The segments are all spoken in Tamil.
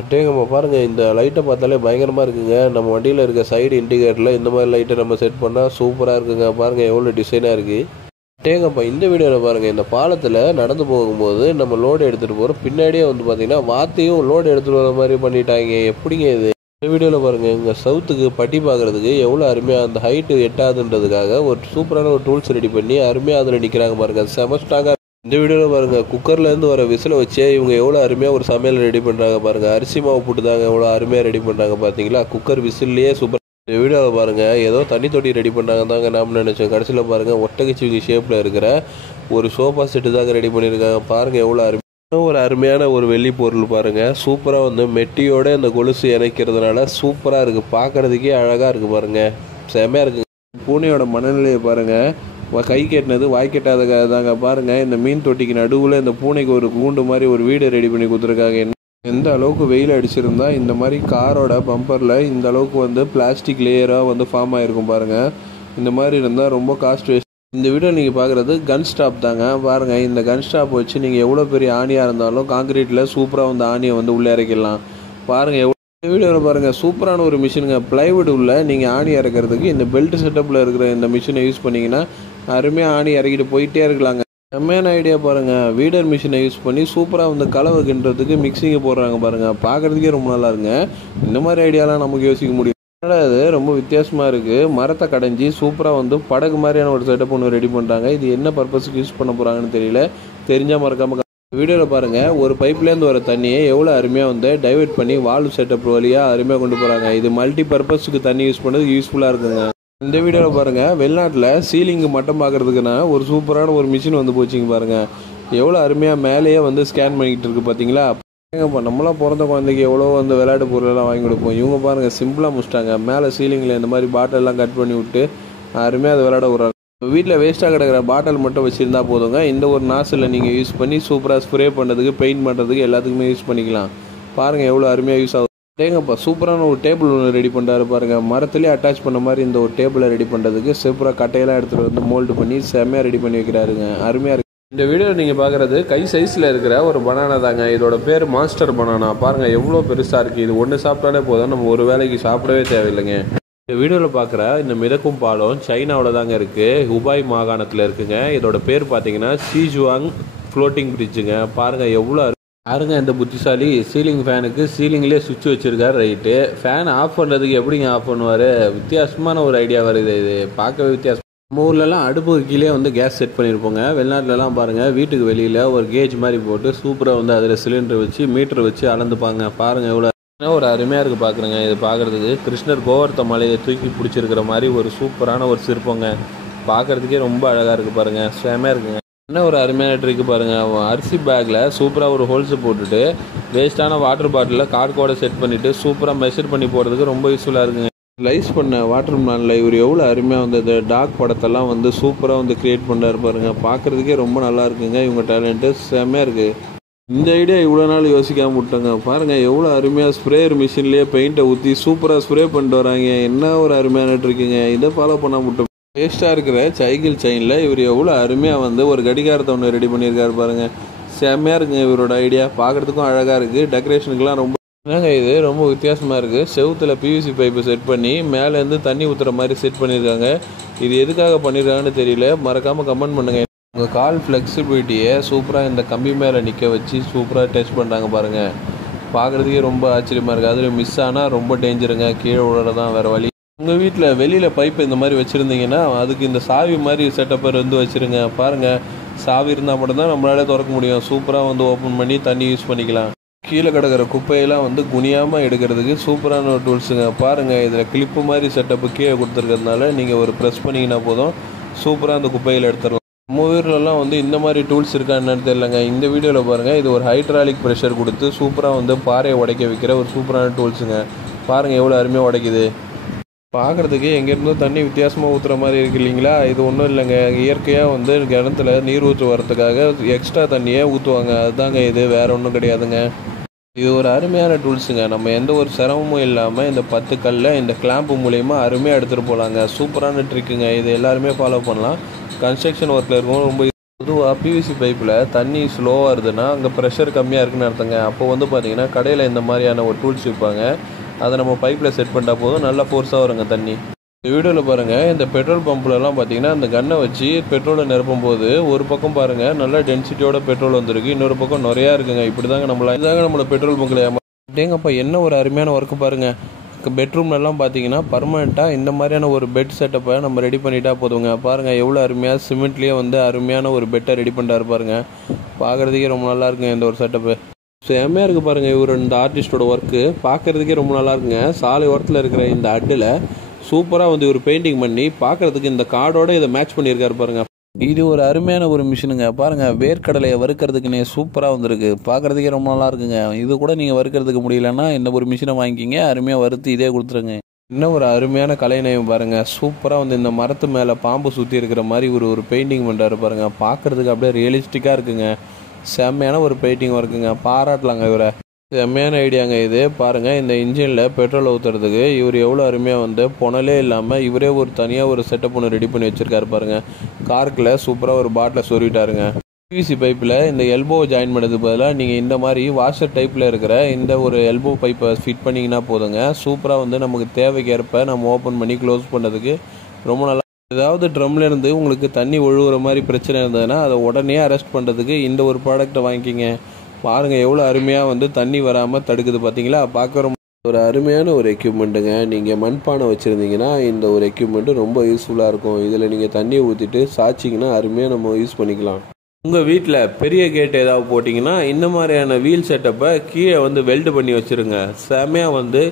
அட்டேங்கம்மா பாருங்கள், இந்த லைட்டை பார்த்தாலே பயங்கரமாக இருக்குங்க. நம்ம வண்டியில் இருக்க சைடு இண்டிகேட்டரில் இந்த மாதிரி லைட்டை நம்ம செட் பண்ணால் சூப்பராக இருக்குங்க. பாருங்கள் எவ்வளோ டிசைனாக இருக்குது. அட்டேங்கப்பா இந்த வீடியோவில் பாருங்கள், இந்த பாலத்தில் நடந்து போகும்போது நம்ம லோடு எடுத்துகிட்டு போகிறோம். பின்னாடியே வந்து பார்த்திங்கன்னா வாத்தையும் லோடு எடுத்துகிட்டு வர மாதிரி பண்ணிட்டாங்க. எப்படிங்க இது? இந்த வீடியோவில் பாருங்கள், இங்கே சவுத்துக்கு பட்டி பார்க்குறதுக்கு எவ்வளோ அருமையாக அந்த ஹைட்டு எட்டாதுன்றதுக்காக ஒரு சூப்பரான ஒரு டூல்ஸ் ரெடி பண்ணி அருமையாக அதில் நிற்கிறாங்க பாருங்கள். செம ஸ்ட்ராங்காக. இந்த வீடியோவில் பாருங்கள், குக்கர்லேருந்து வர விசிலை வச்சே இவங்க எவ்வளோ அருமையாக ஒரு சமையல் ரெடி பண்ணுறாங்க பாருங்கள். அரிசி மாவு போட்டு தாங்க எவ்வளோ அருமையாக ரெடி பண்ணுறாங்க பார்த்தீங்களா? குக்கர் விசில்லையே சூப்பர். இந்த வீடியோவில் பாருங்கள், ஏதோ தண்ணி தொட்டி ரெடி பண்ணுறாங்க தாங்க நாம் நினச்சோம். கடைசியில் பாருங்கள், ஒட்டகச்சிவிங்கி ஷேப்பில் இருக்கிற ஒரு சோஃபா செட்டு தாங்க ரெடி பண்ணியிருக்காங்க. பாருங்கள் எவ்வளோ அருமையான ஒரு அருமையான ஒரு வெள்ளி பொருள் பாருங்கள். சூப்பராக வந்து மெட்டியோட இந்த கொலுசு இணைக்கிறதுனால சூப்பராக இருக்குது. பார்க்குறதுக்கே அழகாக இருக்குது பாருங்கள். செம்மையாக இருக்குது. பூனையோட மனநிலையை பாருங்கள். கை கெட்டினது வாய் கெட்டாததாக தாங்க. பாருங்கள், இந்த மீன் தொட்டிக்கு நடுவில் இந்த பூனைக்கு ஒரு கூண்டு மாதிரி ஒரு வீடு ரெடி பண்ணி கொடுத்துருக்காங்க. எந்த அளவுக்கு வெயில் அடிச்சிருந்தா இந்த மாதிரி காரோட பம்பரில் இந்த அளவுக்கு வந்து பிளாஸ்டிக் லேயராக வந்து ஃபார்ம் ஆகிருக்கும் பாருங்கள். இந்த மாதிரி இருந்தால் ரொம்ப காஸ்ட் வேஸ்ட். இந்த வீடியோ நீங்கள் பார்க்குறது கன் ஸ்டாப் தாங்க. பாருங்கள், இந்த கன் ஸ்டாப் வச்சு நீங்கள் எவ்வளோ பெரிய ஆணியாக இருந்தாலும் காங்கிரீட்டில் சூப்பராக வந்து ஆணியை வந்து உள்ளே இறக்கிடலாம். பாருங்கள் இந்த வீடியோவில் பாருங்கள், சூப்பரான ஒரு மிஷினுங்க. பிளைவுட் உள்ள நீங்கள் ஆணி இறக்கிறதுக்கு இந்த பெல்ட் செட்டப்பில் இருக்கிற இந்த மிஷினை யூஸ் பண்ணிங்கன்னா அருமையாக ஆணி இறக்கிட்டு போயிட்டே இருக்கலாங்க. செம்மையான ஐடியா பாருங்கள். வீடர் மிஷினை யூஸ் பண்ணி சூப்பராக வந்து கலவை கிண்டுறதுக்கு மிக்சிங்கை போடுறாங்க பாருங்கள். பார்க்குறதுக்கே ரொம்ப நல்லா இருக்குங்க. இந்த மாதிரி ஐடியாலாம் நமக்கு யோசிக்க முடியும். அது ரொம்ப வித்தியாசமாக இருக்குது. மரத்தை கடைஞ்சி சூப்பராக வந்து படகு மாதிரியான ஒரு செட்டப் ஒன்று ரெடி பண்ணுறாங்க. இது என்ன பர்பஸுக்கு யூஸ் பண்ண போகிறாங்கன்னு தெரியல. தெரிஞ்சால் மறக்காமல் வீடியோவில் பாருங்கள், ஒரு பைப்லேருந்து வர தண்ணியை எவ்வளோ அருமையாக வந்து டைவெர்ட் பண்ணி வால்வ் செட்டப் வழியாக அருமையாக கொண்டு போகிறாங்க. இது மல்டி பர்பஸுக்கு தண்ணி யூஸ் பண்ணுறது யூஸ்ஃபுல்லாக இருக்குங்க. இந்த வீடியோவில் பாருங்கள், வெளிநாட்டில் சீலிங்கு மட்டம் பார்க்குறதுக்குன்னா ஒரு சூப்பரான ஒரு மிஷின் வந்து போச்சுங்க பாருங்கள். எவ்வளோ அருமையாக மேலேயே வந்து ஸ்கேன் பண்ணிக்கிட்டு இருக்குது பார்த்தீங்களா? நம்மளாம் பிறந்த குழந்தைக்கு எவ்வளோ வந்து விளையாட்டு பொருளெல்லாம் வாங்கி கொடுப்போம். இவங்க பாருங்கள் சிம்பிளாக முடிச்சிட்டாங்க. மேலே சீலிங்கில் இந்த மாதிரி பாட்டிலெல்லாம் கட் பண்ணி விட்டு அருமையாக அதை விளையாட விட்றாங்க. வீட்டில் வேஸ்ட்டாக கிடக்கிற பாட்டில் மட்டும் வச்சுருந்தா போதுங்க. இந்த ஒரு நாசில் நீங்கள் யூஸ் பண்ணி சூப்பராக ஸ்ப்ரே பண்ணுறதுக்கு, பெயிண்ட் பண்ணுறதுக்கு எல்லாத்துக்குமே யூஸ் பண்ணிக்கலாம். பாருங்கள் எவ்வளோ அருமையாக யூஸ் ஆகுது. டேங்கப்பா சூப்பரான ஒரு டேபிள் ஒன்று ரெடி பண்ணுறாரு பாருங்கள். மரத்துலேயே அட்டாச் பண்ண மாதிரி இந்த ஒரு டேபிளை ரெடி பண்ணுறதுக்கு சூப்பராக கட்டையெல்லாம் எடுத்துகிட்டு வந்து மோல்டு பண்ணி செம்மையாக ரெடி பண்ணி வைக்கிறாருங்க. அருமையாக இருக்குது. இந்த வீடியோ நீங்கள் பார்க்குறது கை சைஸில் இருக்கிற ஒரு பனானா தாங்க. இதோட பேர் மாஸ்டர் பனானா. பாருங்கள் எவ்வளோ பெருசாக இருக்குது. இது ஒன்று சாப்பிட்டாலே போதும், நம்ம ஒரு வேலைக்கு சாப்பிடவே தேவையில்லைங்க. இந்த வீடியோவில் பார்க்குற இந்த மிதக்கும் பாலம் சைனாவில் தாங்க இருக்குது. ஹுபாய் மாகாணத்தில் இருக்குங்க. இதோட பேர் பார்த்தீங்கன்னா சீஜுவாங் ஃப்ளோட்டிங் பிரிட்ஜுங்க. பாருங்கள் எவ்வளோ பாருங்க. இந்த புத்திசாலி சீலிங் ஃபேனுக்கு சீலிங்லேயே சுவிட்ச் வச்சுருக்காரு. ரைட்டு, ஃபேன் ஆஃப் பண்ணுறதுக்கு எப்படிங்க ஆஃப் பண்ணுவார்? வித்தியாசமான ஒரு ஐடியா வருது. இது பார்க்கவே வித்தியாசம். நம்ம ஊர்லலாம் அடுப்புக்கு கீழே வந்து கேஸ் செட் பண்ணியிருப்போங்க. வெளிநாட்டிலலாம் பாருங்கள், வீட்டுக்கு வெளியில் ஒரு கேஜ் மாதிரி போட்டு சூப்பராக வந்து அதில் சிலிண்டர் வச்சு மீட்டர் வச்சு அளந்துப்பாங்க. பாருங்கள் எவ்வளோ ஒரு அருமையாக இருக்குது பார்க்குறேங்க. இது பார்க்குறதுக்கு கிருஷ்ணர் கோவர்த்த மலையை தூக்கி பிடிச்சிருக்கிற மாதிரி ஒரு சூப்பரான ஒரு சிற்பங்க. பார்க்குறதுக்கே ரொம்ப அழகாக இருக்குது பாருங்கள். செமையாக இருக்குங்க. என்ன ஒரு அருமையான ட்ரிக்கு பாருங்கள். அரிசி பேக்கில் சூப்பராக ஒரு ஹோல்ஸு போட்டுட்டு வேஸ்ட்டான வாட்டர் பாட்டிலில் கார்க்கோட செட் பண்ணிவிட்டு சூப்பராக மெஷர் பண்ணி போடுறதுக்கு ரொம்ப யூஸ்ஃபுல்லாக இருக்குங்க. லைஸ் பண்ண வாட்டர் மேனில் இவர் எவ்வளோ அருமையாக வந்து இந்த டாக் படத்தெல்லாம் வந்து சூப்பராக வந்து க்ரியேட் பண்ணார் பாருங்கள். பார்க்குறதுக்கே ரொம்ப நல்லா இருக்குங்க. இவங்க டேலண்ட்டு செம்மையாக இருக்குது. இந்த ஐடியா இவ்வளோ நாள் யோசிக்காமல் விட்டாங்க. பாருங்கள் எவ்வளோ அருமையாக ஸ்ப்ரேயர் மிஷின்லேயே பெயிண்ட்டை ஊற்றி சூப்பராக ஸ்ப்ரே பண்ணிட்டு வராங்க. என்ன ஒரு அருமையான ட்ரிக்குங்க. இதை ஃபாலோ பண்ணால் விட்டோம். வேஸ்ட்டாக இருக்கிற சைக்கிள் செயினில் இவர் எவ்வளோ அருமையாக வந்து ஒரு கடிகாரத்தை ஒன்று ரெடி பண்ணியிருக்காரு பாருங்கள். செம்மையாக இருக்குங்க இவரோட ஐடியா. பார்க்குறதுக்கும் அழகாக இருக்குது. டெக்கரேஷனுக்குலாம் ரொம்ப என்னங்க இது ரொம்ப வித்தியாசமாக இருக்குது. செவுத்தில் பிவிசி பைப்பு செட் பண்ணி மேலேருந்து தண்ணி ஊற்றுற மாதிரி செட் பண்ணியிருக்காங்க. இது எதுக்காக பண்ணியிருக்காங்கன்னு தெரியல. மறக்காமல் கமெண்ட் பண்ணுங்கள். உங்கள் கால் ஃப்ளெக்சிபிலிட்டியை சூப்பராக இந்த கம்பி மேலே நிற்க வச்சு சூப்பராக டெஸ்ட் பண்ணுறாங்க பாருங்கள். பார்க்குறதுக்கே ரொம்ப ஆச்சரியமாக இருக்குது. அதில் மிஸ் ஆனால் ரொம்ப டேஞ்சருங்க. கீழே விழுறதான் வேறு வழி. உங்கள் வீட்டில் வெளியில் பைப்பு இந்த மாதிரி வச்சுருந்தீங்கன்னா அதுக்கு இந்த சாவி மாதிரி செட்டப்பை வந்து வச்சுருங்க. பாருங்கள், சாவி இருந்தால் மட்டும்தான் நம்மளால திறக்க முடியும். சூப்பராக வந்து ஓப்பன் பண்ணி தண்ணி யூஸ் பண்ணிக்கலாம். கீழே கிடக்கிற குப்பையெல்லாம் வந்து குனியாமல் எடுக்கிறதுக்கு சூப்பரான ஒரு டூல்ஸுங்க. பாருங்கள், இதில் கிளிப்பு மாதிரி செட்டப்பு கீழே கொடுத்துருக்கிறதுனால நீங்கள் ஒரு ப்ரெஸ் பண்ணிங்கன்னா போதும் சூப்பராக அந்த குப்பையில் எடுத்துடலாம். நம்ம ஊர்லலாம் வந்து இந்த மாதிரி டூல்ஸ் இருக்கா என்னன்னு தெரியலங்க. இந்த வீடியோவில் பாருங்கள், இது ஒரு ஹைட்ராலிக் ப்ரெஷர் கொடுத்து சூப்பராக வந்து பாறையை உடைக்க வைக்கிற ஒரு சூப்பரான டூல்ஸுங்க. பாருங்கள் எவ்வளோ அருமையாக உடைக்குது. பார்க்குறதுக்கு எங்கேருந்தோ தண்ணி வித்தியாசமாக ஊற்றுற மாதிரி இருக்குது இல்லைங்களா? இது ஒன்றும் இல்லைங்க. இயற்கையாக வந்து கிணத்துல நீர் ஊற்று வரத்துக்காக எக்ஸ்ட்ரா தண்ணியை ஊற்றுவாங்க. அதுதாங்க இது, வேறு ஒன்றும் கிடையாதுங்க. இது ஒரு அருமையான டூல்ஸுங்க. நம்ம எந்த ஒரு சிரமமும் இல்லாமல் இந்த 10 கல்லை இந்த கிளாம்பு மூலயமா அருமையாக எடுத்துகிட்டு போகலாங்க. சூப்பரான ட்ரிக்குங்க. இது எல்லாருமே ஃபாலோ பண்ணலாம். கன்ஸ்ட்ரக்ஷன் ஒர்க்கில் இருக்கவங்க ரொம்ப பொதுவாக பிவிசி பைப்பில் தண்ணி ஸ்லோவாக இருந்ததுன்னா அங்கே ப்ரெஷர் கம்மியாக இருக்குன்னு அர்த்தங்க. அப்போ வந்து பார்த்தீங்கன்னா கடையில் இந்த மாதிரியான ஒரு டூல்ஸ் விற்பாங்க. அதை நம்ம பைப்பில் செட் பண்ணிட்டா போதும், நல்லா ஃபோர்ஸாக வருங்க தண்ணி. இந்த வீடியோவில் பாருங்கள், இந்த பெட்ரோல் பம்ப்லலாம் பார்த்தீங்கன்னா அந்த கன்னை வச்சு பெட்ரோலை நிரப்பும் போது ஒரு பக்கம் பாருங்கள் நல்லா டென்சிட்டியோட பெட்ரோல் வந்துருக்கு, இன்னொரு பக்கம் நிறையா இருக்குங்க. இப்படி தாங்க நம்மளோட பெட்ரோல் பங்கில் ஏமாட்டேங்கப்பா. என்ன ஒரு அருமையான ஒர்க்கு பாருங்கள். பெட்ரூம்லலாம் பார்த்தீங்கன்னா பர்மனெண்ட்டாக இந்த மாதிரியான ஒரு பெட் செட்டப்பை நம்ம ரெடி பண்ணிட்டா போதுங்க. பாருங்கள் எவ்வளோ அருமையாக சிமெண்ட்லேயே வந்து அருமையான ஒரு பெட்டை ரெடி பண்ணிட்டாரு பாருங்கள். பார்க்குறதுக்கே ரொம்ப நல்லா இருக்குங்க இந்த ஒரு செட்டப்பு. செம்மையாக இருக்குது பாருங்கள். இவர் இந்த ஆர்டிஸ்டோட ஒர்க்கு பார்க்குறதுக்கே ரொம்ப நல்லா இருக்குங்க. சாலை ஓரத்தில் இருக்கிற இந்த அட்டில் சூப்பராக வந்து இவர் பெயிண்டிங் பண்ணி பார்க்குறதுக்கு இந்த கார்டோட இதை மேட்ச் பண்ணியிருக்காரு பாருங்கள். இது ஒரு அருமையான ஒரு மிஷினுங்க. பாருங்கள் வேர்க்கடலையை வறுக்கிறதுக்குன்னே சூப்பராக வந்துருக்கு. பார்க்குறதுக்கே ரொம்ப நல்லா இருக்குங்க. இது கூட நீங்கள் வறுக்கிறதுக்கு முடியலன்னா இந்த ஒரு மிஷினை வாங்கிக்கிங்க, அருமையாக வறுத்து இதே கொடுத்துருங்க. இன்னும் ஒரு அருமையான கலைநயம் பாருங்கள். சூப்பராக வந்து இந்த மரத்து மேலே பாம்பு சுற்றி இருக்கிற மாதிரி ஒரு பெயிண்டிங் பண்ணுறாரு பாருங்கள். பார்க்குறதுக்கு அப்படியே ரியலிஸ்டிக்காக இருக்குங்க. செம்மையான ஒரு பெயிண்டிங் ஒர்க்குங்க. பாராட்டலாங்க இவரை. செம்மையான ஐடியாங்க இது. பாருங்கள் இந்த இன்ஜினில் பெட்ரோல் ஊற்றுறதுக்கு இவர் எவ்வளோ அருமையாக வந்து புனலே இல்லாமல் இவரே ஒரு தனியாக ஒரு செட்டப் ஒன்று ரெடி பண்ணி வச்சுருக்காரு பாருங்கள். கார்க்கில் சூப்பராக ஒரு பாட்டில் சொருவிட்டாருங்க. பிவிசி பைப்பில் இந்த எல்போ ஜாயின் பண்ணதுக்கு பதிலாக நீங்கள் இந்த மாதிரி வாஷர் டைப்பில் இருக்கிற இந்த ஒரு எல்போ பைப்பை ஃபிட் பண்ணிங்கன்னா போதுங்க. சூப்பராக வந்து நமக்கு தேவைக்கேற்ப நம்ம ஓப்பன் பண்ணி க்ளோஸ் பண்ணுறதுக்கு ரொம்ப நல்லா. ஏதாவது ட்ரம்லேருந்து உங்களுக்கு தண்ணி ஒழுகுற மாதிரி பிரச்சனை இருந்ததுன்னா அதை உடனே அரெஸ்ட் பண்ணுறதுக்கு இந்த ஒரு ப்ராடக்ட்டை வாங்கிக்கிங்க. பாருங்கள் எவ்வளோ அருமையாக வந்து தண்ணி வராமல் தடுக்குது பார்த்தீங்களா. பார்க்குற ஒரு அருமையான ஒரு எக்யூப்மெண்ட்டுங்க. நீங்கள் மண்பானை வச்சுருந்தீங்கன்னா இந்த ஒரு எக்யூப்மெண்ட்டு ரொம்ப யூஸ்ஃபுல்லாக இருக்கும். இதில் நீங்கள் தண்ணியை ஊற்றிட்டு சாய்ச்சிங்கன்னா அருமையாக நம்ம யூஸ் பண்ணிக்கலாம். உங்கள் வீட்டில் பெரிய கேட் ஏதாவது போட்டிங்கன்னா இந்த மாதிரியான வீல் செட்டப்பை கீழே வந்து வெல்டு பண்ணி வச்சுருங்க. செமையாக வந்து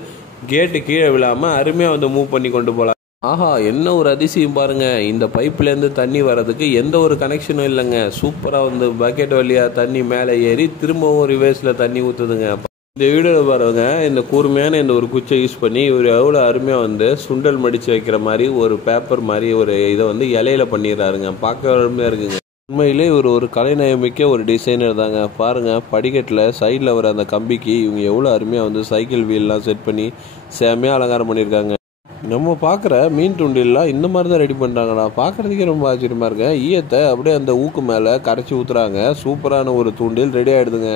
கேட்டு கீழே விழாமல் அருமையாக வந்து மூவ் பண்ணி கொண்டு போகலாம். ஆஹா, என்ன ஒரு அதிசயம் பாருங்கள். இந்த பைப்லேருந்து தண்ணி வர்றதுக்கு எந்த ஒரு கனெக்ஷனும் இல்லைங்க. சூப்பராக வந்து பக்கெட் வழியாக தண்ணி மேலே ஏறி திரும்பவும் ரிவேர்ஸில் தண்ணி ஊற்றுதுங்க. இந்த வீடியோவில் பாருங்க, இந்த கூர்மையான இந்த ஒரு குச்சை யூஸ் பண்ணி இவர் எவ்வளோ அருமையாக வந்து சுண்டல் மடித்து வைக்கிற மாதிரி ஒரு பேப்பர் மாதிரி ஒரு இதை வந்து இலையில பண்ணிடுறாருங்க. பார்க்க அருமையாக இருக்குங்க. உண்மையிலே இவர் ஒரு கலைநயமிக்க ஒரு டிசைனர் தாங்க. பாருங்கள் படிக்கட்டில் சைடில் வர அந்த கம்பிக்கு இவங்க எவ்வளோ அருமையாக வந்து சைக்கிள் வீல்லாம் செட் பண்ணி செம்மையாக அலங்காரம் பண்ணியிருக்காங்க. நம்ம பார்க்குற மீன் துண்டிலாம் இந்த மாதிரி தான் ரெடி பண்ணுறாங்கண்ணா. பார்க்குறதுக்கே ரொம்ப ஆச்சரியமாக இருக்கு. ஈயத்தை அப்படியே அந்த ஊக்கு மேலே கரைச்சி ஊற்றுறாங்க. சூப்பரான ஒரு தூண்டில் ரெடி ஆகிடுதுங்க.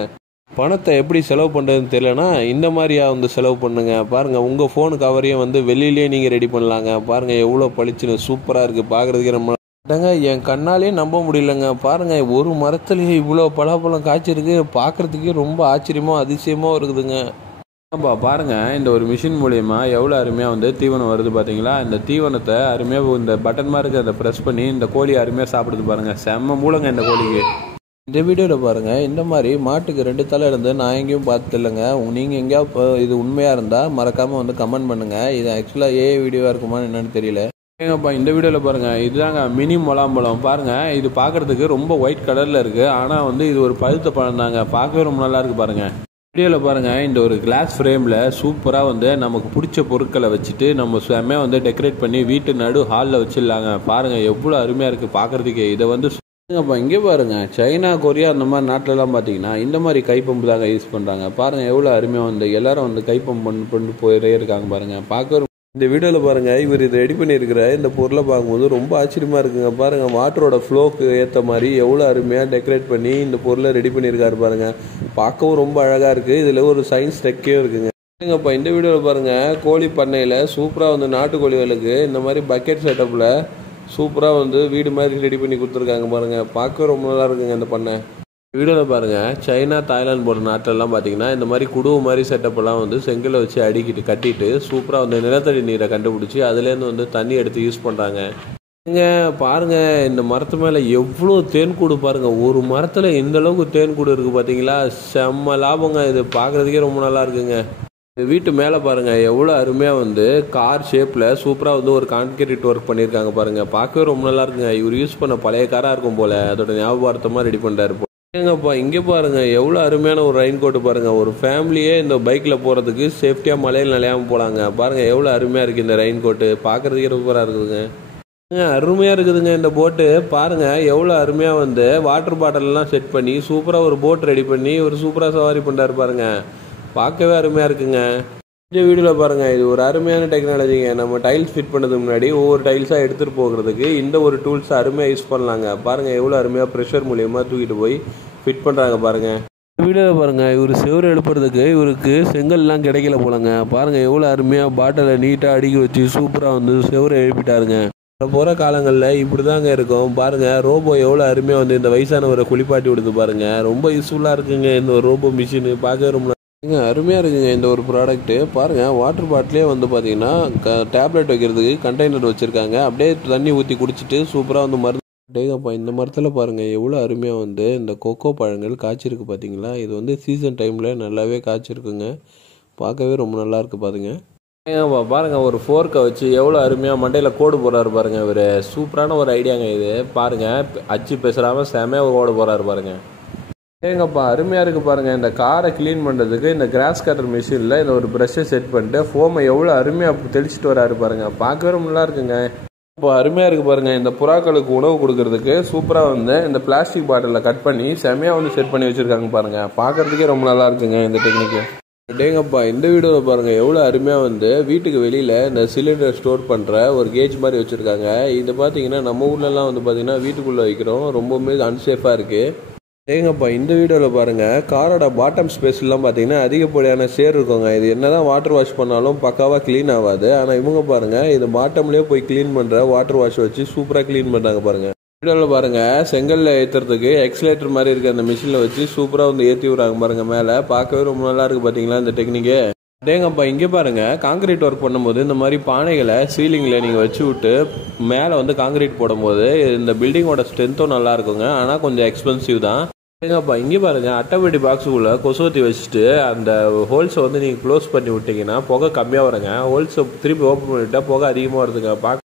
பணத்தை எப்படி செலவு பண்ணுறதுன்னு தெரியலனா இந்த மாதிரியா வந்து செலவு பண்ணுங்க. பாருங்கள் உங்கள் ஃபோனு கவரையும் வந்து வெளியிலேயே நீங்கள் ரெடி பண்ணலாங்க. பாருங்கள் எவ்வளோ பளிச்சுன்னு சூப்பராக இருக்குது. பார்க்குறதுக்கே ரொம்ப என் கண்ணாலே நம்ப முடியலங்க. பாருங்கள் ஒரு மரத்துலேயே இவ்வளோ பலாப்பழம் காய்ச்சிருக்கு. பார்க்குறதுக்கே ரொம்ப ஆச்சரியமாக அதிசயமாக இருக்குதுங்க. பாருங்கள் இந்த ஒரு மிஷின் மூலயமா எவ்வளோ அருமையாக வந்து தீவனம் வருது பார்த்தீங்களா. இந்த தீவனத்தை அருமையாக இந்த பட்டன் மாதிரி அதை ப்ரெஸ் பண்ணி இந்த கோழி அருமையாக சாப்பிடுது பாருங்கள். செம்ம மூலங்க இந்த கோழிக்கு. இந்த வீடியோவில் பாருங்கள் இந்த மாதிரி மாட்டுக்கு 2 தலை இருந்து நான் எங்கேயும் பார்த்து இல்லைங்க. நீங்கள் எங்கேயாவது இது உண்மையாக இருந்தால் மறக்காமல் வந்து கமெண்ட் பண்ணுங்கள். இது ஆக்சுவலாக வீடியோவாக இருக்குமான்னு என்னென்னு தெரியல. ஏங்கப்பா இந்த வீடியோவில் பாருங்கள் இதுதாங்க மினி முலாம்பழம். பாருங்கள் இது பார்க்குறதுக்கு ரொம்ப ஒயிட் கலரில் இருக்குது. ஆனால் வந்து இது ஒரு பழுத்த பழம் தாங்க. பார்க்கவே ரொம்ப நல்லா இருக்குது பாருங்கள். வீடியோவில் பாருங்கள் இந்த ஒரு கிளாஸ் ஃப்ரேமில் சூப்பராக வந்து நமக்கு பிடிச்ச பொருட்களை வச்சுட்டு நம்ம செம்மையாக வந்து டெக்கரேட் பண்ணி வீட்டு நடு ஹாலில் வச்சிடலாங்க. பாருங்கள் எவ்வளோ அருமையாக இருக்குது பார்க்குறதுக்கே. இதை வந்து இங்கே பாருங்கள் சைனா கொரியா அந்த மாதிரி நாட்டிலலாம் பார்த்தீங்கன்னா இந்த மாதிரி கைப்பம்பு தாங்க யூஸ் பண்ணுறாங்க. பாருங்கள் எவ்வளோ அருமையாக வந்து எல்லோரும் வந்து கைப்பம்பு பண்ணி போயிட்டே இருக்காங்க பாருங்கள். பார்க்க இந்த வீடியோவில் பாருங்கள் இவர் இதை ரெடி பண்ணியிருக்கிற இந்த பொருளை பார்க்கும்போது ரொம்ப ஆச்சரியமாக இருக்குங்க. பாருங்கள் வாட்டரோட ஃப்ளோக்கு ஏற்ற மாதிரி எவ்வளோ அருமையாக டெக்கரேட் பண்ணி இந்த பொருளை ரெடி பண்ணியிருக்காரு பாருங்கள். பார்க்கவும் ரொம்ப அழகாக இருக்குது. இதில் ஒரு சயின்ஸ் டெக்கே இருக்குங்க. ஏங்கப்பா இந்த வீடியோவில் பாருங்கள் கோழி பண்ணையில் சூப்பராக வந்து நாட்டுக்கோழிகளுக்கு இந்த மாதிரி பக்கெட் செட்டப்பில் சூப்பராக வந்து வீடு மாதிரி ரெடி பண்ணி கொடுத்துருக்காங்க பாருங்கள். பார்க்க ரொம்ப நல்லா இருக்குங்க இந்த பண்ணை. வீடியோவில் பாருங்கள் சைனா தாய்லாந்து போன்ற நாட்டிலலாம் பார்த்தீங்கன்னா இந்த மாதிரி குடுவை மாதிரி செட்டப்பெல்லாம் வந்து செங்கலை வச்சு கட்டிட்டு சூப்பராக வந்து நிலத்தடி நீரை கண்டுபிடிச்சி அதுலேருந்து வந்து தண்ணி எடுத்து யூஸ் பண்ணுறாங்க. இங்கே பாருங்கள் இந்த மரத்து மேலே எவ்வளோ தேன்கூடு பாருங்கள். ஒரு மரத்தில் இந்த அளவுக்கு தேன்கூடு இருக்குது பார்த்தீங்களா. செம்ம லாபங்க. இது பார்க்குறதுக்கே ரொம்ப நல்லா இருக்குங்க. வீட்டு மேலே பாருங்கள் எவ்வளோ அருமையாக வந்து கார் ஷேப்பில் சூப்பராக வந்து ஒரு கான்கிரீட் ஒர்க் பண்ணியிருக்காங்க பாருங்கள். பார்க்கவே ரொம்ப நல்லா இருக்குங்க. இவர் யூஸ் பண்ண பழைய காராக இருக்கும் போல் அதோட ஞாபகார்த்தமாக ரெடி பண்ணுறாரு போல். ஏங்கப்பா இங்கே பாருங்கள் எவ்வளோ அருமையான ஒரு ரெயின் கோட்டு பாருங்கள். ஒரு ஃபேமிலியே இந்த பைக்கில் போகிறதுக்கு சேஃப்டியாக மழையில் நனையாமல் போகலாங்க. பாருங்கள் எவ்வளோ அருமையாக இருக்குது இந்த ரெயின் கோட்டு. பார்க்குறதுக்கே சூப்பராக இருக்குதுங்க. அருமையாக இருக்குதுங்க இந்த போட்டு. பாருங்கள் எவ்வளோ அருமையாக வந்து வாட்டர் பாட்டிலெலாம் செட் பண்ணி சூப்பராக ஒரு போட் ரெடி பண்ணி ஒரு சூப்பராக சவாரி பண்ணுறாரு பாருங்கள். பார்க்கவே அருமையாக இருக்குங்க. இந்த வீடியோவில் பாருங்கள், இது ஒரு அருமையான டெக்னாலஜிங்க. நம்ம டைல்ஸ் ஃபிட் பண்ணதுக்கு முன்னாடி ஒவ்வொரு டைல்ஸாக எடுத்துகிட்டு போகிறதுக்கு இந்த ஒரு டூல்ஸ் அருமையாக யூஸ் பண்ணலாங்க. பாருங்கள் எவ்வளோ அருமையாக ப்ரெஷர் மூலியமாக தூக்கிட்டு போய் ஃபிட் பண்ணுறாங்க பாருங்கள். இந்த வீடியோவில் பாருங்கள், இவர் செவரு எழுப்புறதுக்கு இவருக்கு செங்கல்லாம் கிடைக்கல போலங்க. பாருங்கள் எவ்வளோ அருமையாக பாட்டிலை நீட்டாக அடுக்கி வச்சு சூப்பராக வந்து செவரை எழுப்பிட்டாருங்க. போகிற காலங்களில் இப்படி தாங்க இருக்கும். பாருங்கள் ரோபோ எவ்வளோ அருமையாக வந்து இந்த வயசானவரை குளிப்பாட்டி விடுது பாருங்கள். ரொம்ப யூஸ்ஃபுல்லாக இருக்குங்க இந்த ஒரு ரோபோ மிஷின். பார்க்கவே ரொம்ப அருமையாக இருக்குங்க இந்த ஒரு ப்ராடக்ட்டு. பாருங்கள் வாட்டர் பாட்டிலே வந்து பார்த்தீங்கன்னா டேப்லெட் வைக்கிறதுக்கு கண்டெய்னர் வச்சுருக்காங்க. அப்படியே தண்ணி ஊற்றி குடிச்சிட்டு சூப்பராக வந்து மருந்து டேங்கப்பா. இந்த மரத்தில் பாருங்கள் எவ்வளோ அருமையாக வந்து இந்த கொக்கோ பழங்கள் காய்ச்சிருக்கு பார்த்தீங்களா. இது வந்து சீசன் டைமில் நல்லாவே காய்ச்சிருக்குங்க. பார்க்கவே ரொம்ப நல்லாயிருக்கு பாருங்க. ஏங்கப்பா பாருங்கள் ஒரு ஃபோர்க்கை வச்சு எவ்வளோ அருமையாக மண்டையில் கோடு போடுறாரு பாருங்கள். இவர் சூப்பரான ஒரு ஐடியாங்க இது. பாருங்கள் அச்சு பேசுகிறாமல் செமையாக கோடு போடுறாரு பாருங்கள். ஏங்கப்பா அருமையாக இருக்குது பாருங்கள். இந்த காரை க்ளீன் பண்ணுறதுக்கு இந்த கிராஸ் கட்டர் மிஷினில் இந்த ஒரு ப்ரஷ்ஷை செட் பண்ணிட்டு ஃபோமை எவ்வளோ அருமையாக தெளிச்சிட்டு வராரு பாருங்கள். பார்க்கவே ரொம்ப நல்லா இருக்குங்க. இப்போ அருமையாக இருக்குது பாருங்கள். இந்த புறாக்களுக்கு உணவு கொடுக்கறதுக்கு சூப்பராக வந்து இந்த பிளாஸ்டிக் பாட்டிலில் கட் பண்ணி செமையாக வந்து செட் பண்ணி வச்சுருக்காங்க பாருங்கள். பார்க்குறதுக்கே ரொம்ப நல்லா இருக்குங்க இந்த டெக்னிக்கு. டேங்கப்பா இந்த வீடியோவில் பாருங்கள் எவ்வளோ அருமையாக வந்து வீட்டுக்கு வெளியில் இந்த சிலிண்டர் ஸ்டோர் பண்ணுற ஒரு கேஜ் மாதிரி வச்சுருக்காங்க. இது பார்த்தீங்கன்னா நம்ம ஊர்லலாம் வந்து பார்த்திங்கன்னா வீட்டுக்குள்ளே வைக்கிறோம், ரொம்பவுமே அன்சேஃபாக இருக்குது. ஏங்கப்பா இந்த வீடியோவில் பாருங்கள் காரோட பாட்டம் ஸ்பேஸ்லாம் பார்த்தீங்கன்னா அதிகப்படியான சேர் இருக்குங்க. இது என்ன தான் வாட்டர் வாஷ் பண்ணாலும் பக்காவாக க்ளீன் ஆகாது. ஆனால் இவங்க பாருங்கள் இது பாட்டம்லேயே போய் க்ளீன் பண்ணுற வாட்டர் வாஷ் வச்சு சூப்பராக க்ளீன் பண்ணுறாங்க பாருங்கள். வீடியோவில் பாருங்கள் செங்கலில் ஏற்றுறதுக்கு எக்ஸலேட்டர் மாதிரி இருக்க அந்த மிஷினில் வச்சு சூப்பராக வந்து ஏற்றி விட்றாங்க பாருங்கள் மேலே. பார்க்கவே ரொம்ப நல்லா இருக்குது பார்த்தீங்களா இந்த டெக்னிக்கு. டேங்கப்பா இங்கே பாருங்கள் காங்கிரீட் ஒர்க் பண்ணும்போது இந்த மாதிரி பானைகளை சீலிங்கில் நீங்கள் வச்சு விட்டு மேலே வந்து காங்கிரீட் போடும்போது இந்த பில்டிங்கோட ஸ்ட்ரென்த்தும் நல்லா இருக்குங்க. ஆனால் கொஞ்சம் எக்ஸ்பென்சிவ் தான். ஏங்கப்பா இங்கே பாருங்கள் அட்டைப்பெட்டி பாக்ஸுக்குள்ளே கொசுவத்தி வச்சுட்டு அந்த ஹோல்ஸை வந்து நீங்கள் க்ளோஸ் பண்ணி விட்டிங்கன்னா புகை கம்மியாக வருங்க. ஹோல்ஸை திருப்பி ஓப்பன் பண்ணிவிட்டால் புகை அதிகமாக வருதுங்க.